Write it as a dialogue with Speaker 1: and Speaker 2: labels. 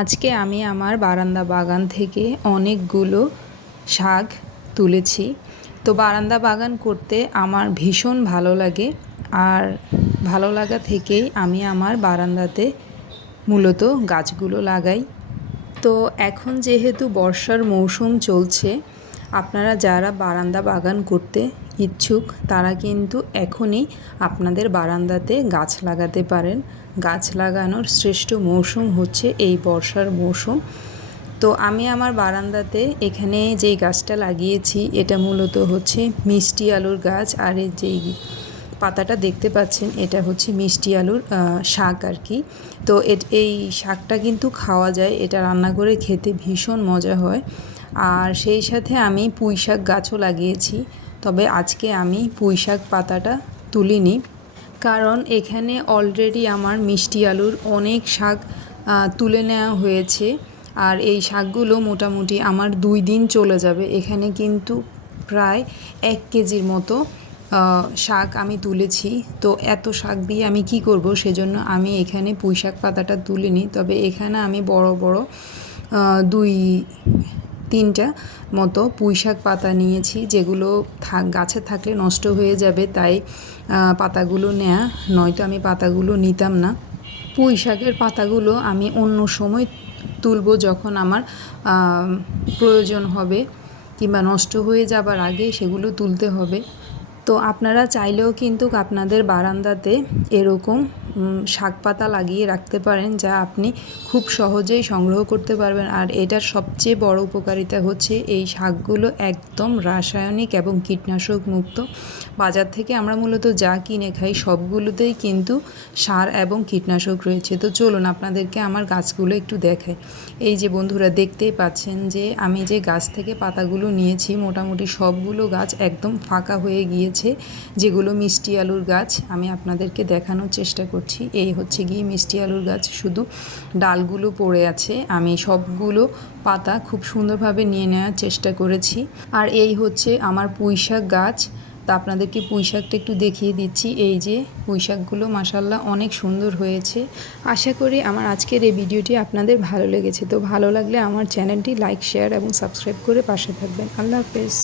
Speaker 1: আজকে আমি আমার বারান্দা বাগান থেকে অনেকগুলো শাক তুলেছি। তো বারান্দা বাগান করতে আমার ভীষণ ভালো লাগে আর ভালো লাগা থেকেই আমি আমার বারান্দাতে মূলত গাছগুলো লাগাই। তো এখন যেহেতু বর্ষার মৌসুম চলছে, আপনারা যারা বারান্দা বাগান করতে ইচ্ছুক, তারা কিন্তু এখনই আপনাদের বারান্দাতে গাছ লাগাতে পারেন। গাছ লাগানোর শ্রেষ্ঠ মৌসুম হচ্ছে এই বর্ষার মৌসুম। তো আমি আমার বারান্দাতে এখানে যেই গাছটা লাগিয়েছি, এটা মূলত হচ্ছে মিষ্টি আলুর গাছ। আর যেই পাতাটা দেখতে পাচ্ছেন, এটা হচ্ছে মিষ্টি আলুর শাক আর কি। তো এই শাকটা কিন্তু খাওয়া যায়, এটা রান্না করে খেতে ভীষণ মজা হয়। আর সেই সাথে আমি পুঁই শাক গাছও লাগিয়েছি। তবে আজকে আমি পুঁই শাক পাতাটা তুলিনি, কারণ এখানে অলরেডি আমার মিষ্টি আলুর অনেক শাক তুলে নেওয়া হয়েছে। আর এই শাকগুলো মোটামুটি আমার দুই দিন চলে যাবে। এখানে কিন্তু প্রায় এক কেজির মতো শাক আমি তুলেছি। তো এত শাক দিয়ে আমি কি করব? সেজন্য আমি এখানে পুঁই শাক পাতাটা তুলিনি। তবে এখানে আমি বড় বড় দুই তিনটা মতো পুঁইশাক পাতা নিয়েছি, যেগুলো থাক গাছে থাকলে নষ্ট হয়ে যাবে, তাই পাতাগুলো নেয়া। নয়তো আমি পাতাগুলো নিতাম না। পুঁইশাকের পাতাগুলো আমি অন্য সময় তুলব যখন আমার প্রয়োজন হবে, কিংবা নষ্ট হয়ে যাবার আগে সেগুলো তুলতে হবে। তো আপনারা চাইলেও কিন্তু আপনাদের বারান্দাতে এরকম শাক পাতা লাগিয়ে রাখতে পারেন যা আপনি খুব সহজেই সংগ্রহ করতে পারবেন। আর এটার সবচেয়ে বড় উপকারিতা হচ্ছে এই শাকগুলো একদম রাসায়নিক এবং কীটনাশক মুক্ত। বাজার থেকে আমরা মূলত যা কিনে খাই সবগুলোতেই কিন্তু সার এবং কীটনাশক রয়েছে। তো চলুন আপনাদেরকে আমার গাছগুলো একটু দেখাই। এই যে বন্ধুরা, দেখতেই পাচ্ছেন যে আমি যে গাছ থেকে পাতাগুলো নিয়েছি, মোটামুটি সবগুলো গাছ একদম ফাঁকা হয়ে গিয়েছে। যেগুলো মিষ্টি আলুর গাছ আমি আপনাদেরকে দেখানোর চেষ্টা করছি। এই হচ্ছে গিয়ে মিষ্টি আলুর গাছ, শুধু ডালগুলো পড়ে আছে। আমি সবগুলো পাতা খুব সুন্দরভাবে নিয়ে নেওয়ার চেষ্টা করেছি। আর এই হচ্ছে আমার পুঁই শাক গাছ। তা আপনাদেরকে পুঁইশাকটা একটু দেখিয়ে দিচ্ছি। এই যে পুঁইশাকগুলো মাসাল্লাহ অনেক সুন্দর হয়েছে। আশা করি আমার আজকের এই ভিডিওটি আপনাদের ভালো লেগেছে। তো ভালো লাগলে আমার চ্যানেলটি লাইক, শেয়ার এবং সাবস্ক্রাইব করে পাশে থাকবেন। আল্লাহ হাফেজ।